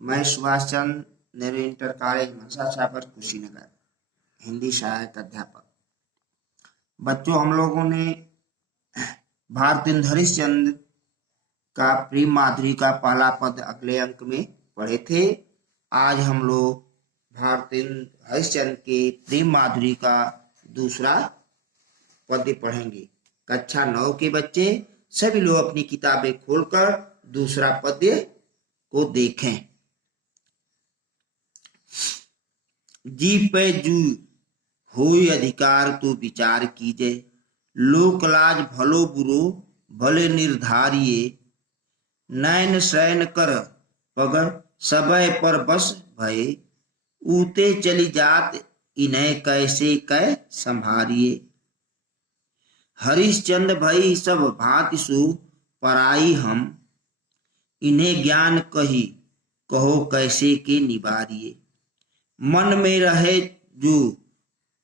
मैं Subhash Chandra Nehru inter college मनसा छापर कुशीनगर हिंदी सहायक अध्यापक। बच्चों, हम लोगों ने भारतेंदु हरिश्चंद्र का प्रेम माधुरी का पहला पद अगले अंक में पढ़े थे। आज हम लोग भारतेंदु हरिश्चंद्र के प्रेम माधुरी का दूसरा पद्य पढ़ेंगे। कक्षा 9 के बच्चे सभी लोग अपनी किताबें खोलकर दूसरा पद्य को देखें। जी पे जू होय अधिकार तो विचार कीजे, लोक लाज भलो बुरो भले निर्धारिये, नैन शयन कर पग सबय पर बस भये, ऊते चली जात इन्हें कैसे कै संभारिये। हरिश्चंद्र भई सब भांति सु पराई हम, इन्हें ज्ञान कही कहो कैसे के निवारिये। मन में रहे जो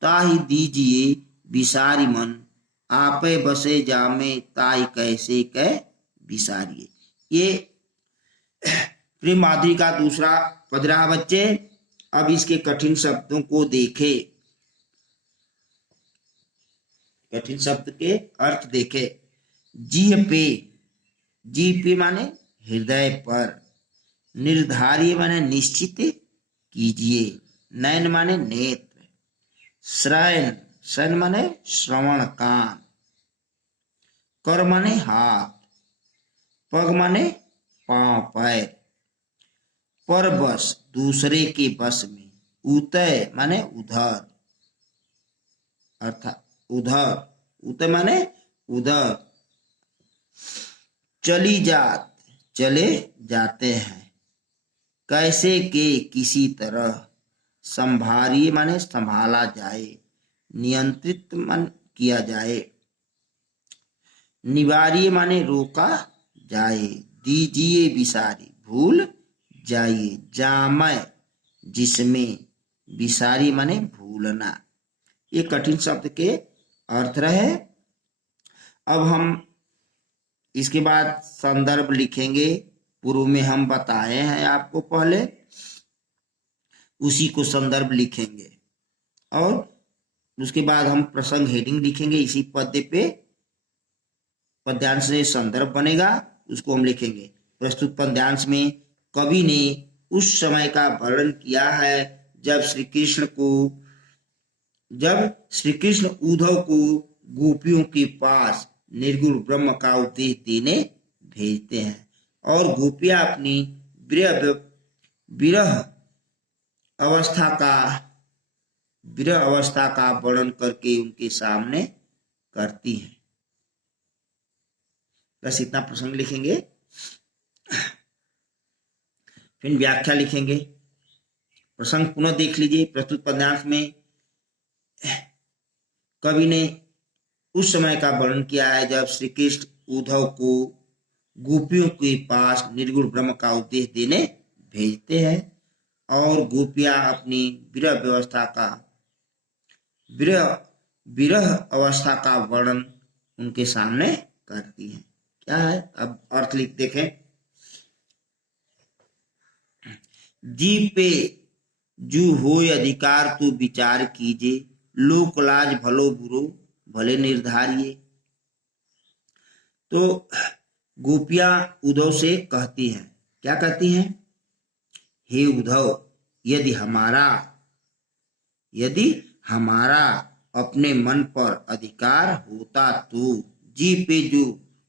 ताहि दीजिए विसारी मन, आपे बसे जामे ताई कैसे कै विसारिये। ये प्रेम माधुरी का दूसरा पद रहा बच्चे। अब इसके कठिन शब्दों को देखे, कठिन शब्द के अर्थ देखे। जी पे माने हृदय पर, निर्धारिय माने निश्चित कीजिए, नयन माने नेत्र, श्रयन माने श्रवण कान, कर माने हाथ, पग माने पांव पैर, पर बस दूसरे के बस में, उतय माने उधर, अर्थात उधर, उतय माने उधर, चली जात चले जाते हैं, कैसे के किसी तरह, संभारिये माने संभाला जाए, नियंत्रित मन किया जाए, निवारिये माने रोका जाए, दीजिए विसारी भूल जाइए, जामय जिसमें, विसारी माने भूलना। ये कठिन शब्द के अर्थ रहे। अब हम इसके बाद संदर्भ लिखेंगे। पूर्व में हम बताए हैं आपको, पहले उसी को संदर्भ लिखेंगे और उसके बाद हम प्रसंग हेडिंग लिखेंगे। इसी पद्य पे पद्यांश से संदर्भ बनेगा, उसको हम लिखेंगे। प्रस्तुत पद्यांश में कवि ने उस समय का वर्णन किया है जब श्री कृष्ण उद्धव को गोपियों के पास निर्गुण ब्रह्म का उपदेश देने भेजते हैं और गोपियां अपनी विरह अवस्था का वर्णन करके उनके सामने करती हैं। बस इतना प्रसंग लिखेंगे, फिर व्याख्या लिखेंगे। प्रसंग पुनः देख लीजिए। प्रस्तुत पद्यांश में कवि ने उस समय का वर्णन किया है जब श्री कृष्ण उद्धव को गोपियों के पास निर्गुण ब्रह्म का उपदेश देने भेजते हैं और गोपियां अपनी विरह अवस्था का वर्णन उनके सामने करती हैं। क्या है, अब अर्थ लिख देखें। जी पे जू होय अधिकार तो विचार कीजिए, लोक लाज भलो बुरो भले निर्धारिये। तो गोपियां उद्धव से कहती हैं, क्या कहती हैं? हे उद्धव, यदि हमारा अपने मन पर अधिकार होता तो, जी पे जो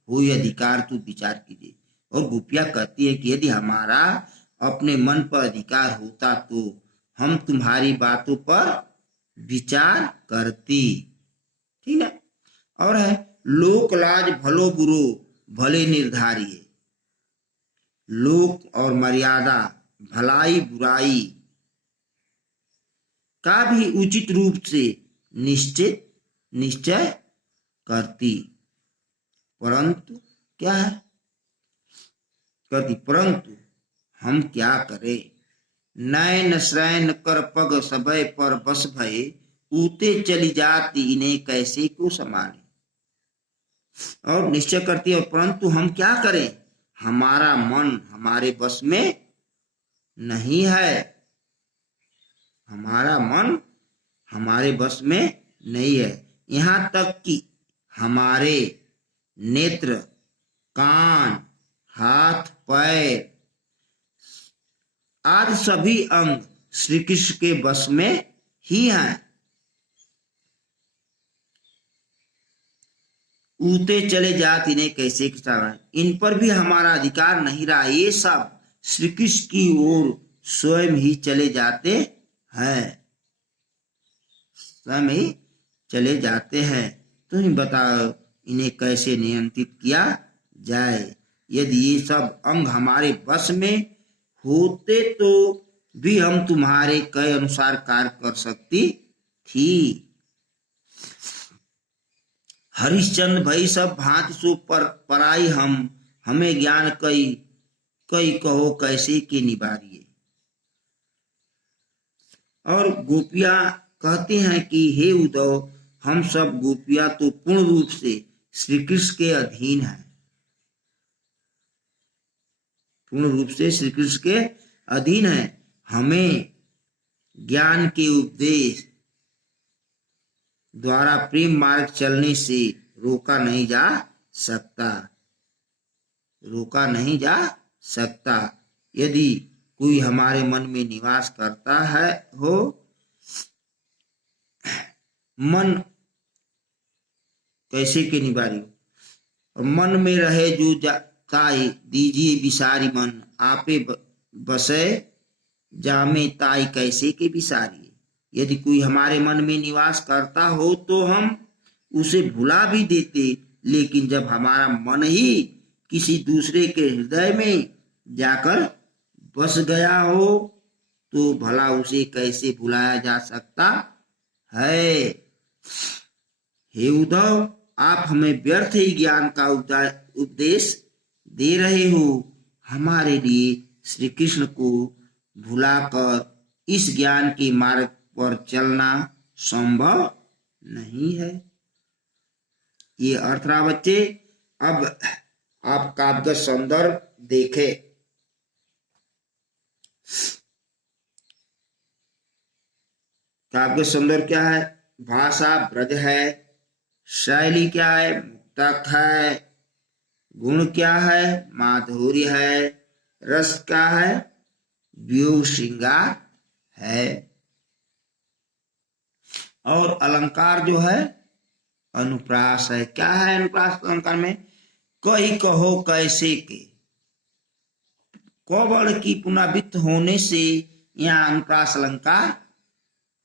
होय अधिकार तो विचार कीजिए। और गोपियां कहती है कि यदि हमारा अपने मन पर अधिकार होता तो हम तुम्हारी बातों पर विचार करती। ठीक है। और है, लोक लाज भलो बुरो भले निर्धारिये, लोक और मर्यादा, भलाई बुराई का भी उचित रूप से निश्चय करती। परंतु क्या है, परंतु हम क्या करें? नयन श्रयन कर पग सबय पर बस भये, ऊते चली जाती इन्हें कैसे को समाने। और निश्चय करती है, परंतु हम क्या करें? हमारा मन हमारे बस में नहीं है। हमारा मन हमारे बस में नहीं है। यहाँ तक कि हमारे नेत्र, कान, हाथ, पैर आदि सभी अंग श्री कृष्ण के बस में ही हैं। उड़ते चले जात इन्हें कैसे खिंचाएं, इन पर भी हमारा अधिकार नहीं रहा। ये सब श्री कृष्ण की ओर स्वयं ही चले जाते हैं, स्वयं ही चले जाते हैं। तो बताओ इन्हें कैसे नियंत्रित किया जाए। यदि ये सब अंग हमारे बस में होते तो भी हम तुम्हारे कहे अनुसार कार्य कर सकती थी। हरिश्चंद्र भई सब भांति सो पराई हम, हमें ज्ञान कई कई कहो कैसे के निवारिये। और गोपियां कहते हैं कि हे उद्धव, हम सब गोपियां तो पूर्ण रूप से श्री कृष्ण के अधीन हैं, पूर्ण रूप से श्री कृष्ण के अधीन है। हमें ज्ञान के उपदेश द्वारा प्रेम मार्ग चलने से रोका नहीं जा सकता, रोका नहीं जा सकता। यदि कोई हमारे मन में निवास करता है हो, मन कैसे के निवारी हो, मन में रहे जो ताई दीजिए विसारी मन, आपे बसे जामे ताई कैसे के विसारी। यदि कोई हमारे मन में निवास करता हो तो हम उसे भुला भी देते, लेकिन जब हमारा मन ही किसी दूसरे के हृदय में जाकर बस गया हो तो भला उसे कैसे भुलाया जा सकता है। हे उद्धव, आप हमें व्यर्थ ही ज्ञान का उपदेश दे रहे हो। हमारे लिए श्री कृष्ण को भुलाकर इस ज्ञान के मार्ग पर चलना संभव नहीं है। ये अर्थ रहा बच्चे। अब आप काव्य संदर्भ देखें। काव्य संदर्भ क्या है? भाषा ब्रज है, शैली क्या है? मुक्तक है, गुण क्या है? माधुर्य है, रस क्या है? वियोग श्रृंगार है, और अलंकार जो है अनुप्रास है। क्या है अनुप्रास अलंकार में? कही कहो कैसे के, कौवड़ की पुनरावृत्त होने से यहाँ अनुप्रास अलंकार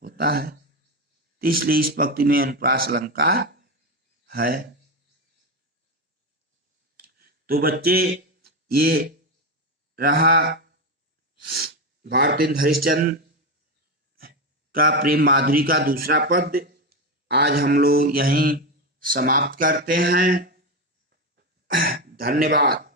होता है, इसलिए इस पंक्ति में अनुप्रास अलंकार है। तो बच्चे ये रहा भारतेंद्र हरिश्चंद्र का प्रेम माधुरी का दूसरा पद। आज हम लोग यहीं समाप्त करते हैं। धन्यवाद।